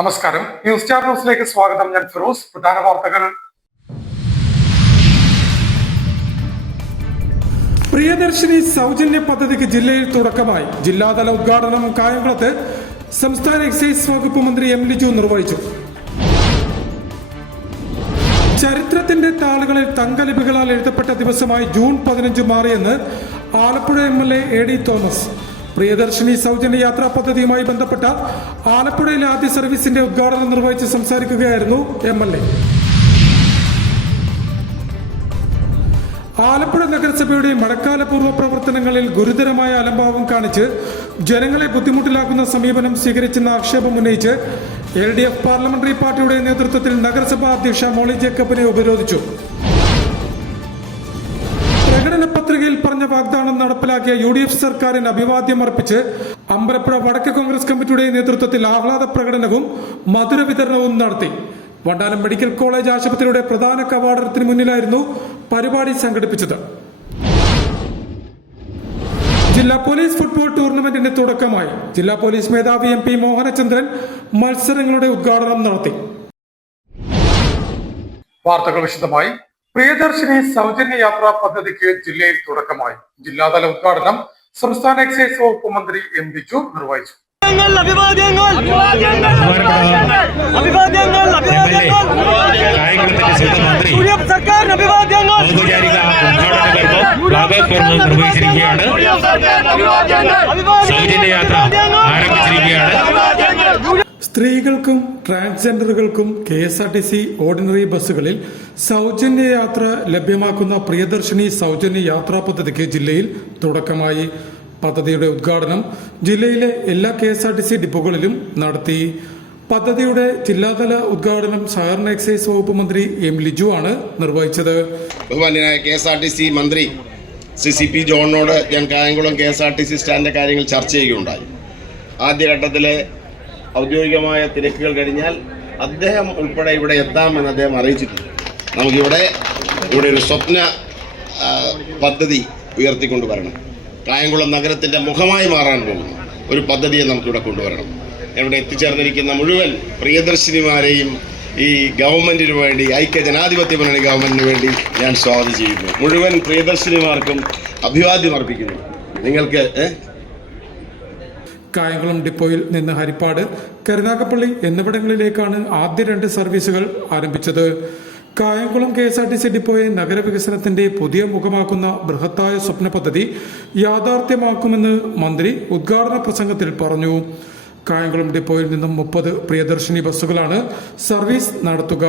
നമസ്കാരം. News star ന്യൂസിലേക്ക് സ്വാഗതം. ഞാൻ ഫിറോസ്. പ്രധാന വാർത്തകൾ. പ്രിയദർശിനി സൗജന്യ പദ്ധതിക്ക് ജില്ലയിൽ തുടക്കമായി. ജില്ലാതല ഉദ്ഘാടനം കായംകുളത്ത് സംസ്ഥാന എക്സൈസ് വകുപ്പ് മന്ത്രി എം ലിജു നിർവഹിച്ചു. ചരിത്രത്തിന്റെ താളുകളിൽ തങ്കലിപികളാൽ എഴുതപ്പെട്ട ദിവസമായി ജൂൺ 15 മാറിയെന്ന് Alappuzha MLA AD Thomas. Priyadarshini സൗജന്യ യാത്രാ പദ്ധതിയുമായി ബന്ധപ്പെട്ട ആലപ്പുഴയിലെ ആദ്യ സർവീസിന്റെ ഉദ്ഘാടനം നിർവഹിച്ച് സംസാരിക്കുകയായിരുന്നു MLA. ആലപ്പുഴ നഗരസഭയുടെ മഴക്കാല പൂർവ്വ പ്രവർത്തനങ്ങളിൽ ഗുരുതരമായ അലംഭാവം കാണിച്ച് ജനങ്ങളെ ബുദ്ധിമുട്ടിലാക്കുന്ന സമീപനം സ്വീകരിച്ചെന്ന ആക്ഷേപം ഉന്നയിച്ച് LDF പാർലമെന്ററി പാർട്ടിയുടെ നേതൃത്വത്തിൽ നഗരസഭാ അധ്യക്ഷ മോളി ജേക്കബിനെ ഉപരോധിച്ചു. പ്രകടന പത്രികയിൽ പറഞ്ഞ വാഗ്ദാനം നടപ്പിലാക്കിയ UDF സർക്കാരിന് അഭിവാദ്യം അർപ്പിച്ച് അമ്പലപ്പുഴ വടക്ക് കോൺഗ്രസ് കമ്മിറ്റിയുടെ നേതൃത്വത്തിൽ ആഹ്ലാദ പ്രകടനവും മധുര വിതരണവും നടത്തി. വണ്ടാനം മെഡിക്കൽ കോളേജ് ആശുപത്രിയുടെ പ്രധാന കവാടത്തിന് മുന്നിലായിരുന്നു പരിപാടി സംഘടിപ്പിച്ചത്. ജില്ലാ പോലീസ് ഫുട്ബോൾ ടൂർണമെന്റിന് തുടക്കമായി. ജില്ലാ പോലീസ് മേധാവി MP മോഹനചന്ദ്രൻ മത്സരങ്ങളുടെ ഉദ്ഘാടനം നടത്തി. വാർത്തകൾ വിശദമായി. പ്രിയദർശിനി സൗജന്യ യാത്രാ പദ്ധതിക്ക് ജില്ലയിൽ തുടക്കമായി. ജില്ലാതല ഉദ്ഘാടനം സംസ്ഥാന എക്സൈസ് വകുപ്പ് മന്ത്രി M ലിജു നിർവഹിച്ചു. സ്ത്രീകൾക്കും ട്രാൻസ്ജെൻഡറുകൾക്കും KSRTC ഓർഡിനറി ബസ്സുകളിൽ സൗജന്യ യാത്ര ലഭ്യമാക്കുന്ന പ്രിയദർശിനി സൗജന്യ യാത്രാ പദ്ധതിക്ക് ജില്ലയിൽ തുടക്കമായി. പദ്ധതിയുടെ ഉദ്ഘാടനം ജില്ലയിലെ എല്ലാ KSRTC ഡിപ്പോകളിലും നടത്തി. പദ്ധതിയുടെ ജില്ലാതല ഉദ്ഘാടനം സഹകരണ എക്സൈസ് വകുപ്പ് മന്ത്രി M ലിജു ആണ് നിർവഹിച്ചത്. ബഹുമാന്യനായ KSRTC മന്ത്രി CP ജോണിനോട് ഞാൻ കായംകുളം KSRTC സ്റ്റാൻഡിന്റെ കാര്യങ്ങൾ ചർച്ച ചെയ്യുകയുണ്ടായി. ആദ്യഘട്ടത്തിലെ ഔദ്യോഗികമായ തിരക്കുകൾ കഴിഞ്ഞാൽ അദ്ദേഹം ഉൾപ്പെടെ ഇവിടെ എത്താമെന്ന് അദ്ദേഹം അറിയിച്ചിട്ടുണ്ട്. നമുക്കിവിടെ ഒരു സ്വപ്ന പദ്ധതി ഉയർത്തിക്കൊണ്ടുവരണം. കായംകുളം നഗരത്തിൻ്റെ മുഖമായി മാറാൻ പോകുന്ന ഒരു പദ്ധതിയെ നമുക്കിവിടെ കൊണ്ടുവരണം. ഇവിടെ എത്തിച്ചേർന്നിരിക്കുന്ന മുഴുവൻ പ്രിയദർശിനിമാരെയും ഈ ഗവൺമെൻറ്റിന് വേണ്ടി, ഐക്യ ജനാധിപത്യ മുന്നണി ഗവൺമെൻറ്റിന് വേണ്ടി ഞാൻ സ്വാഗതം ചെയ്യുന്നു. മുഴുവൻ പ്രിയദർശിനിമാർക്കും അഭിവാദ്യം അർപ്പിക്കുന്നു. നിങ്ങൾക്ക് കായംകുളം ഡിപ്പോയിൽ നിന്ന് ഹരിപ്പാട്, കരുനാഗപ്പള്ളി എന്നിവിടങ്ങളിലേക്കാണ് ആദ്യ 2 സർവീസുകൾ ആരംഭിച്ചത്. കായംകുളം KSRTC ഡിപ്പോയെ നഗരവികസനത്തിന്റെ പുതിയ മുഖമാക്കുന്ന ബൃഹത്തായ സ്വപ്ന പദ്ധതി യാഥാർത്ഥ്യമാക്കുമെന്ന് മന്ത്രി ഉദ്ഘാടന പ്രസംഗത്തിൽ പറഞ്ഞു. കായംകുളം ഡിപ്പോയിൽ നിന്നും 30 പ്രിയദർശിനി ബസ്സുകളാണ് സർവീസ് നടത്തുക.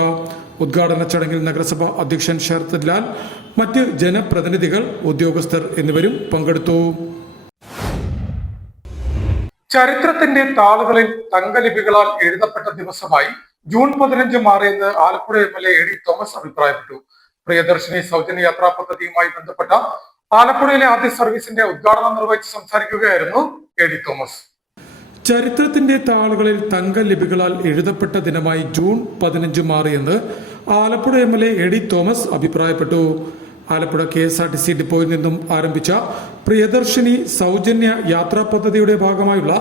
ഉദ്ഘാടന ചടങ്ങിൽ നഗരസഭ അധ്യക്ഷൻ ശരത് ലാൽ, മറ്റ് ജനപ്രതിനിധികൾ, ഉദ്യോഗസ്ഥർ എന്നിവരും പങ്കെടുത്തു. ചരിത്രത്തിന്റെ താളുകളിൽ തങ്കലിപികളാൽ എഴുതപ്പെട്ട ദിവസമായി ജൂൺ 15 മാറിയെന്ന് ആലപ്പുഴ MLA AD തോമസ് അഭിപ്രായപ്പെട്ടു. പ്രിയദർശിനി സൗജന്യ യാത്രാ പദ്ധതിയുമായി ബന്ധപ്പെട്ട ആലപ്പുഴയിലെ ആദ്യ സർവീസിന്റെ ഉദ്ഘാടനം നിർവഹിച്ച് സംസാരിക്കുകയായിരുന്നു AD തോമസ്. ചരിത്രത്തിന്റെ താളുകളിൽ തങ്കലിപികളാൽ എഴുതപ്പെട്ട ദിനമായി ജൂൺ 15 മാറിയെന്ന് ആലപ്പുഴ MLA AD തോമസ് അഭിപ്രായപ്പെട്ടു. ആലപ്പുഴ KSRTC ഡിപ്പോയിൽ നിന്നും ആരംഭിച്ച പ്രിയദർശിനി സൗജന്യ യാത്രാ പദ്ധതിയുടെ ഭാഗമായുള്ള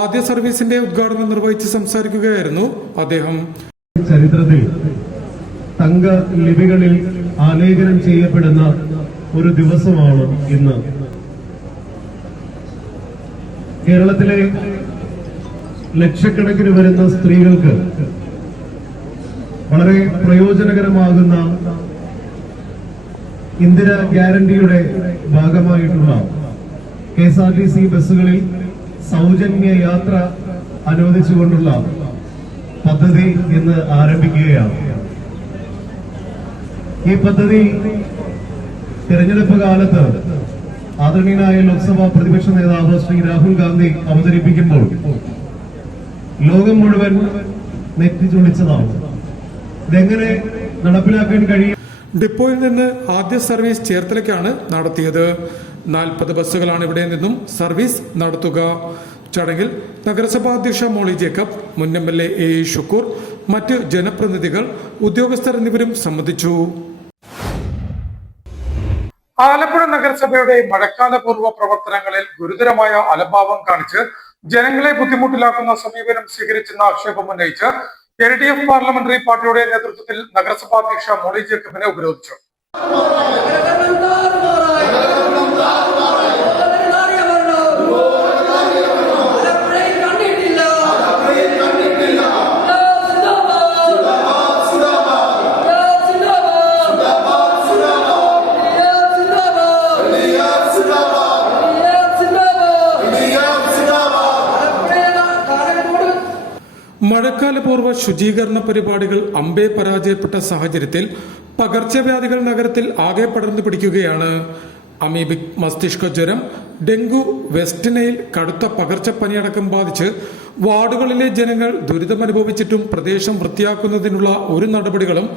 ആദ്യ സർവീസിന്റെ ഉദ്ഘാടനം നിർവഹിച്ച് സംസാരിക്കുകയായിരുന്നു അദ്ദേഹം. ചരിത്രത്തിൽ തങ്ക ലിപികളിൽ ആലേഖനം ചെയ്യപ്പെടുന്ന ഒരു ദിവസമാണ് ഇന്ന്. കേരളത്തിലെ ലക്ഷക്കണക്കിന് വരുന്ന സ്ത്രീകൾക്ക് വളരെ പ്രയോജനകരമാകുന്ന ഇന്ദിര ഗ്യാരണ്ടിയുടെ ഭാഗമായിട്ടുള്ള KSRTC ബസ്സുകളിൽ സൗജന്യ യാത്ര അനുവദിച്ചുകൊണ്ടുള്ള പദ്ധതി ഇന്ന് ആരംഭിക്കുകയാണ്. ഈ പദ്ധതി തിരഞ്ഞെടുപ്പ് കാലത്ത് ആദരണീയനായ ലോക്സഭാ പ്രതിപക്ഷ നേതാവ് ശ്രീ രാഹുൽ ഗാന്ധി അവതരിപ്പിക്കുമ്പോൾ ലോകം മുഴുവൻ നെറ്റിച്ചുളിച്ചതാണ്. ഇതെങ്ങനെ നടപ്പിലാക്കാൻ കഴിയും? ഡിപ്പോയിൽ നിന്ന് ആദ്യ സർവീസ് ചേർത്തലയ്ക്കാണ് നടത്തിയത്. 40 ബസ്സുകളാണ് ഇവിടെ നിന്നും സർവീസ് നടത്തുക. ചടങ്ങിൽ നഗരസഭാ അധ്യക്ഷ മോളി ജേക്കബ്, മുൻ MLA A ഷുക്കൂർ, മറ്റ് ജനപ്രതിനിധികൾ, ഉദ്യോഗസ്ഥർ എന്നിവരും സംബന്ധിച്ചു. ആലപ്പുഴ നഗരസഭയുടെ മഴക്കാല പൂർവ്വ പ്രവർത്തനങ്ങളിൽ ഗുരുതരമായ അലംഭാവം കാണിച്ച് ജനങ്ങളെ ബുദ്ധിമുട്ടിലാക്കുന്ന സമീപനം സ്വീകരിച്ചെന്ന ആക്ഷേപം ഉന്നയിച്ച് LDF പാർലമെന്ററി പാർട്ടിയുടെ നേതൃത്വത്തിൽ നഗരസഭാ അധ്യക്ഷ മോളി ജേക്കബിനെ ഉപരോധിച്ചു. മഴക്കാലപൂർവ്വ ശുചീകരണ പരിപാടികൾ അമ്പേ പരാജയപ്പെട്ട സാഹചര്യത്തിൽ പകർച്ചവ്യാധികൾ നഗരത്തിൽ ആകെ പടർന്നു പിടിക്കുകയാണ്. അമീബിക് മസ്തിഷ്ക ജ്വരം, ഡെങ്കു, വെസ്റ്റ് നൈൽ, കടുത്ത പകർച്ചപ്പനിയടക്കം ബാധിച്ച് വാർഡുകളിലെ ജനങ്ങൾ ദുരിതമനുഭവിച്ചിട്ടും പ്രദേശം വൃത്തിയാക്കുന്നതിനുള്ള ഒരു നടപടികളും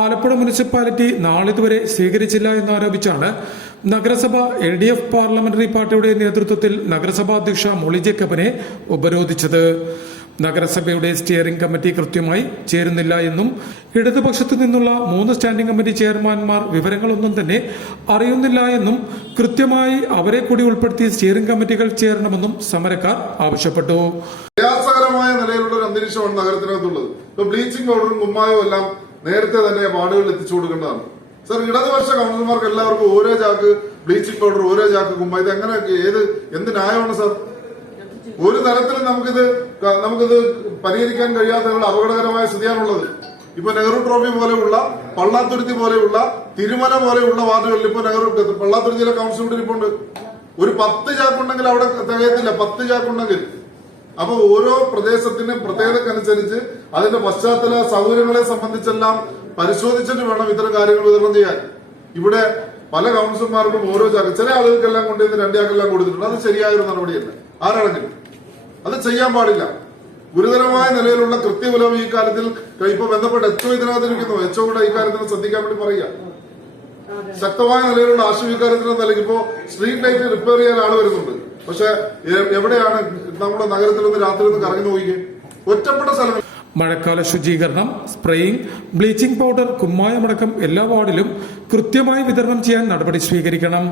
ആലപ്പുഴ മുനിസിപ്പാലിറ്റി നാളിതുവരെ സ്വീകരിച്ചില്ല എന്നാരോപിച്ചാണ് നഗരസഭ LDF പാർലമെന്ററി പാർട്ടിയുടെ നേതൃത്വത്തിൽ നഗരസഭാ അധ്യക്ഷ മോളി ജേക്കബിനെ ഉപരോധിച്ചത്. നഗരസഭയുടെ സ്റ്റിയറിംഗ് കമ്മിറ്റി കൃത്യമായി ചേരുന്നില്ല എന്നും ഇടതുപക്ഷത്തു നിന്നുള്ള 3 സ്റ്റാൻഡിംഗ് കമ്മിറ്റി ചെയർമാൻമാർ വിവരങ്ങളൊന്നും തന്നെ അറിയുന്നില്ല എന്നും കൃത്യമായി അവരെ കൂടി ഉൾപ്പെടുത്തി സ്റ്റിയറിംഗ് കമ്മിറ്റികൾ ചേരണമെന്നും സമരക്കാർ ആവശ്യപ്പെട്ടു. പ്രയാസകരമായ നിലയിലുള്ള ഒരു അന്തരീക്ഷമാണ് നഗരത്തിനകത്തുള്ളത്. ഇപ്പൊ ബ്ലീച്ചിങ് പൗഡറും കുമ്മായവും എല്ലാം നേരത്തെ തന്നെ വാർഡുകളിൽ എത്തിച്ചു കൊടുക്കേണ്ടതാണ്. സർ, ഇടതുപക്ഷ കൗൺസിലർമാർക്ക് എല്ലാവർക്കും ഓരോ ചാക്ക് ബ്ലീച്ചിങ് പൗഡർ, ഓരോ ചാക്ക് കുമ്മായം, ഇത് എങ്ങനെയൊക്കെ എന്ത് ന്യായമാണ് സർ? ഒരു തരത്തിലും നമുക്കിത് പരിഹരിക്കാൻ കഴിയാത്തതിനുള്ള അപകടകരമായ സ്ഥിതിയാണുള്ളത്. ഇപ്പൊ നെഹ്റു ട്രോഫി പോലെയുള്ള, പള്ളാത്തുരുത്തി പോലെയുള്ള, തിരുമല പോലെയുള്ള വാർഡുകളിൽ ഇപ്പൊ പള്ളാത്തുരുത്തിയിലെ കൗൺസിലർ ഇരിപ്പുണ്ട്. ഒരു 10 ചാക്കുണ്ടെങ്കിൽ അവിടെ തികയത്തില്ല, 10 ചാക്കുണ്ടെങ്കിൽ. അപ്പൊ ഓരോ പ്രദേശത്തിനും പ്രത്യേകതക്കനുസരിച്ച് അതിന്റെ പശ്ചാത്തല സൗകര്യങ്ങളെ സംബന്ധിച്ചെല്ലാം പരിശോധിച്ചിട്ട് വേണം ഇത്തരം കാര്യങ്ങൾ വിതരണം ചെയ്യാൻ. ഇവിടെ പല കൗൺസിലർമാർക്കും ഓരോ ചാക്ക്, ചില ആളുകൾക്കെല്ലാം കൊണ്ടുവന്ന് 2 ചാക്കെല്ലാം കൊടുത്തിട്ടുണ്ട്. അത് ശരിയായൊരു നടപടിയല്ല. ആരാണെങ്കിലും അത് ചെയ്യാൻ പാടില്ല. ഗുരുതരമായ നിലയിലുള്ള കൃത്യബലം ഈ കാര്യത്തിൽ ഇപ്പൊ ബന്ധപ്പെട്ട് HO ഇതിനകത്തിരിക്കുന്നു. HO കൂടെ ഈ കാര്യത്തിൽ ശ്രദ്ധിക്കാൻ വേണ്ടി പറയുക. ശക്തമായ നിലയിലുള്ള ആശുപത്രി നിലയ്ക്ക് ഇപ്പോ സ്ട്രീറ്റ് ലൈറ്റ് റിപ്പയർ ചെയ്യാൻ ആള് വരുന്നുണ്ട്. പക്ഷെ എവിടെയാണ് നമ്മുടെ നഗരത്തിൽ ഒന്ന് രാത്രി ഒന്ന് കറങ്ങി നോക്കിക്കേ, ഒറ്റപ്പെട്ട സ്ഥലങ്ങൾ. മഴക്കാല ശുചീകരണം, സ്പ്രേയിംഗ്, ബ്ലീച്ചിംഗ് പൗഡർ, കുമ്മായമടക്കം എല്ലാ വാർഡിലും കൃത്യമായി വിതരണം ചെയ്യാൻ നടപടി സ്വീകരിക്കണം.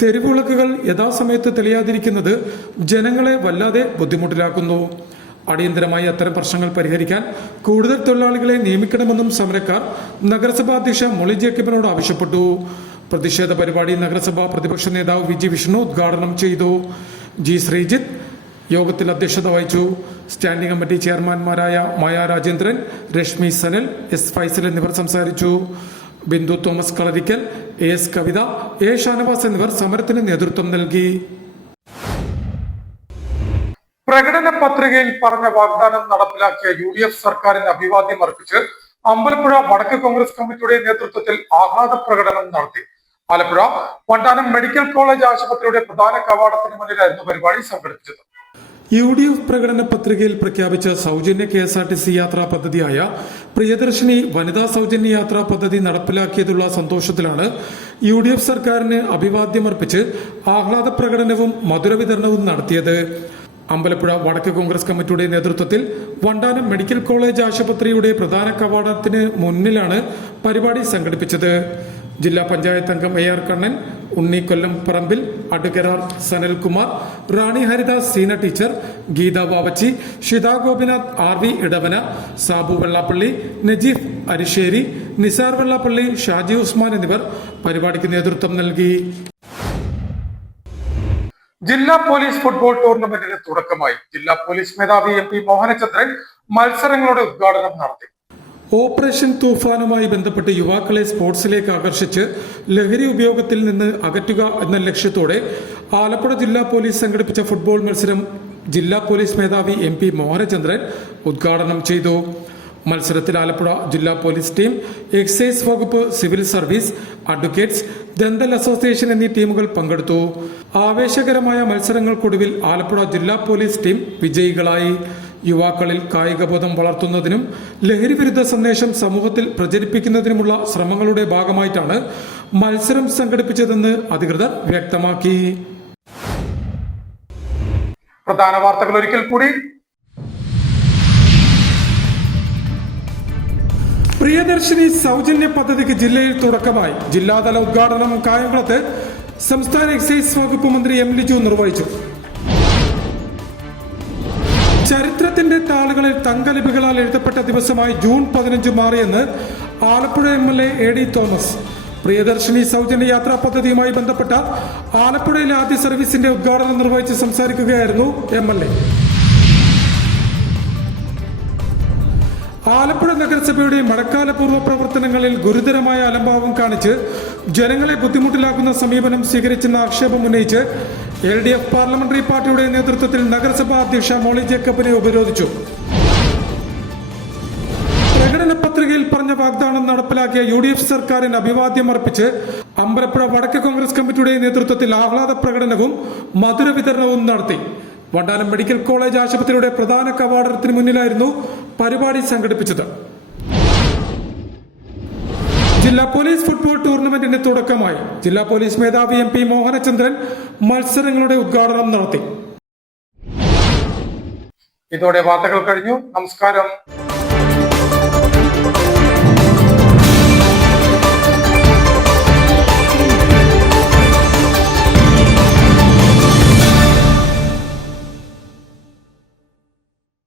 തെരുവുവിളക്കുകൾ യഥാസമയത്ത് തെളിയാതിരിക്കുന്നത് ജനങ്ങളെ വല്ലാതെ ബുദ്ധിമുട്ടിലാക്കുന്നു. അടിയന്തരമായി അത്തരം പ്രശ്നങ്ങൾ പരിഹരിക്കാൻ കൂടുതൽ തൊഴിലാളികളെ നിയമിക്കണമെന്നും സമരക്കാർ നഗരസഭാ അധ്യക്ഷ മോളി ജേക്കബിനോട് ആവശ്യപ്പെട്ടു. പ്രതിഷേധ പരിപാടി നഗരസഭാ പ്രതിപക്ഷ നേതാവ് VG വിഷ്ണു ഉദ്ഘാടനം ചെയ്തു. G ശ്രീജിത്ത് യോഗത്തിൽ അധ്യക്ഷത വഹിച്ചു. സ്റ്റാൻഡിംഗ് കമ്മിറ്റി ചെയർമാൻമാരായ മായ രാജേന്ദ്രൻ, രശ്മി സനൽ, S ഫൈസൽ എന്നിവർ സംസാരിച്ചു. ബിന്ദു തോമസ് കളരിക്കൽ, AS കവിത, A ഷാനവാസ് എന്നിവർ സമരത്തിന് നേതൃത്വം നൽകി. പ്രകടന പത്രികയിൽ പറഞ്ഞ വാഗ്ദാനം നടപ്പിലാക്കിയ UDF സർക്കാരിന് അഭിവാദ്യം അർപ്പിച്ച് അമ്പലപ്പുഴ വടക്ക് കോൺഗ്രസ് കമ്മിറ്റിയുടെ നേതൃത്വത്തിൽ ആഹ്ലാദ പ്രകടനം നടത്തി. ആലപ്പുഴ വണ്ടാനം മെഡിക്കൽ കോളേജ് ആശുപത്രിയുടെ പ്രധാന കവാടത്തിന് മുന്നിലായിരുന്നു പരിപാടി സംഘടിപ്പിച്ചത്. UDF പ്രകടന പത്രികയിൽ പ്രഖ്യാപിച്ച സൗജന്യ KSRTC യാത്രാ പദ്ധതിയായ പ്രിയദർശിനി വനിതാ സൗജന്യ യാത്രാ പദ്ധതി നടപ്പിലാക്കിയതുള്ള സന്തോഷത്തിലാണ് UDF സർക്കാരിന് അഭിവാദ്യമർപ്പിച്ച് ആഹ്ലാദ പ്രകടനവും മധുര വിതരണവും നടത്തിയത്. അമ്പലപ്പുഴ വടക്ക് കോൺഗ്രസ് കമ്മിറ്റിയുടെ നേതൃത്വത്തിൽ വണ്ടാനം മെഡിക്കൽ കോളേജ് ആശുപത്രിയുടെ പ്രധാന കവാടത്തിന് മുന്നിലാണ് പരിപാടി സംഘടിപ്പിച്ചത്. ജില്ലാ പഞ്ചായത്ത് അംഗം AR കണ്ണൻ, ഉണ്ണി കൊല്ലം പറമ്പിൽ, അഡ്വക്കേറ്റ് സനൽകുമാർ, റാണി ഹരിദാസ് സീന ടീച്ചർ, ഗീത വാവച്ചി, ഷിത ഗോപിനാഥ്, RV ഇടവന, സാബു വെള്ളാപ്പള്ളി, നജീഫ് അരിശ്ശേരി, നിസാർ വെള്ളാപ്പള്ളി, ഷാജി ഉസ്മാൻ എന്നിവർ പരിപാടിക്ക് നേതൃത്വം നൽകി. ജില്ലാ പോലീസ് ഫുട്ബോൾ ടൂർണമെന്റിന് തുടക്കമായി. ജില്ലാ പോലീസ് മേധാവി MP മോഹനചന്ദ്രൻ മത്സരങ്ങളുടെ ഉദ്ഘാടനം നടത്തി. ഓപ്പറേഷൻ തൂഫാനുമായി ബന്ധപ്പെട്ട് യുവാക്കളെ സ്പോർട്സിലേക്ക് ആകർഷിച്ച് ലഹരി ഉപയോഗത്തിൽ നിന്ന് അകറ്റുക എന്ന ലക്ഷ്യത്തോടെ ആലപ്പുഴ ജില്ലാ പോലീസ് സംഘടിപ്പിച്ച ഫുട്ബോൾ മത്സരം ജില്ലാ പോലീസ് മേധാവി MP മോഹനചന്ദ്രൻ ഉദ്ഘാടനം ചെയ്തു. മത്സരത്തിൽ ആലപ്പുഴ ജില്ലാ പോലീസ് ടീം, എക്സൈസ് വകുപ്പ്, civil service, advocates, dental association എന്നീ ടീമുകൾ പങ്കെടുത്തു. ആവേശകരമായ മത്സരങ്ങൾക്കൊടുവിൽ ആലപ്പുഴ ജില്ലാ പോലീസ് ടീം വിജയികളായി. യുവാക്കളിൽ കായികബോധം വളർത്തുന്നതിനും ലഹരി വിരുദ്ധ സന്ദേശം സമൂഹത്തിൽ പ്രചരിപ്പിക്കുന്നതിനുമുള്ള ശ്രമങ്ങളുടെ ഭാഗമായിട്ടാണ് മത്സരം സംഘടിപ്പിച്ചതെന്ന് അധികൃതർ വ്യക്തമാക്കി. പ്രധാന വാർത്തകൾ ഒരിക്കൽ കൂടി. പ്രിയദർശിനി സൗജന്യ പദ്ധതിക്ക് ജില്ലയിൽ തുടക്കമായി. ജില്ലാതല ഉദ്ഘാടനം കായംകുളത്ത് സംസ്ഥാന എക്സൈസ് വകുപ്പ് മന്ത്രി M. ലിജു നിർവഹിച്ചു. താളുകളിൽ തങ്കലിപികളാൽ എഴുതപ്പെട്ട ദിവസമായി ജൂൺ 15 മാറിയെന്ന് Alappuzha MLA AD Thomas. Priyadarshini സൗജന്യ യാത്രാ പദ്ധതിയുമായി ബന്ധപ്പെട്ട ആലപ്പുഴയിലെ ആദ്യ സർവീസിന്റെ ഉദ്ഘാടനം നിർവഹിച്ച് സംസാരിക്കുകയായിരുന്നു MLA. ആലപ്പുഴ നഗരസഭയുടെ മഴക്കാലപൂർവ്വ പ്രവർത്തനങ്ങളിൽ ഗുരുതരമായ അലംഭാവം കാണിച്ച് ജനങ്ങളെ ബുദ്ധിമുട്ടിലാക്കുന്ന സമീപനം സ്വീകരിച്ചെന്ന ആക്ഷേപം ഉന്നയിച്ച് LDF പാർലമെന്ററി പാർട്ടിയുടെ നേതൃത്വത്തിൽ നഗരസഭാ അധ്യക്ഷ മോളി ജേക്കബിനെ ഉപരോധിച്ചു. പ്രകടന പത്രികയിൽ പറഞ്ഞ വാഗ്ദാനം നടപ്പിലാക്കിയ UDF സർക്കാരിന് അഭിവാദ്യം അർപ്പിച്ച് അമ്പലപ്പുഴ വടക്ക് കോൺഗ്രസ് കമ്മിറ്റിയുടെ നേതൃത്വത്തിൽ ആഹ്ലാദ പ്രകടനവും മധുര വിതരണവും നടത്തി. വണ്ടാനം മെഡിക്കൽ കോളേജ് ആശുപത്രിയുടെ പ്രധാന കവാടത്തിന് മുന്നിലായിരുന്നു പരിപാടി സംഘടിപ്പിച്ചത്. ജില്ലാ പോലീസ് ഫുട്ബോൾ ടൂർണമെന്റിന് തുടക്കമായി. ജില്ലാ പോലീസ് മേധാവി MP മോഹനചന്ദ്രൻ മത്സരങ്ങളുടെ ഉദ്ഘാടനം നടത്തി. ഇതോടെ വാർത്തകൾ കഴിഞ്ഞു. നമസ്കാരം.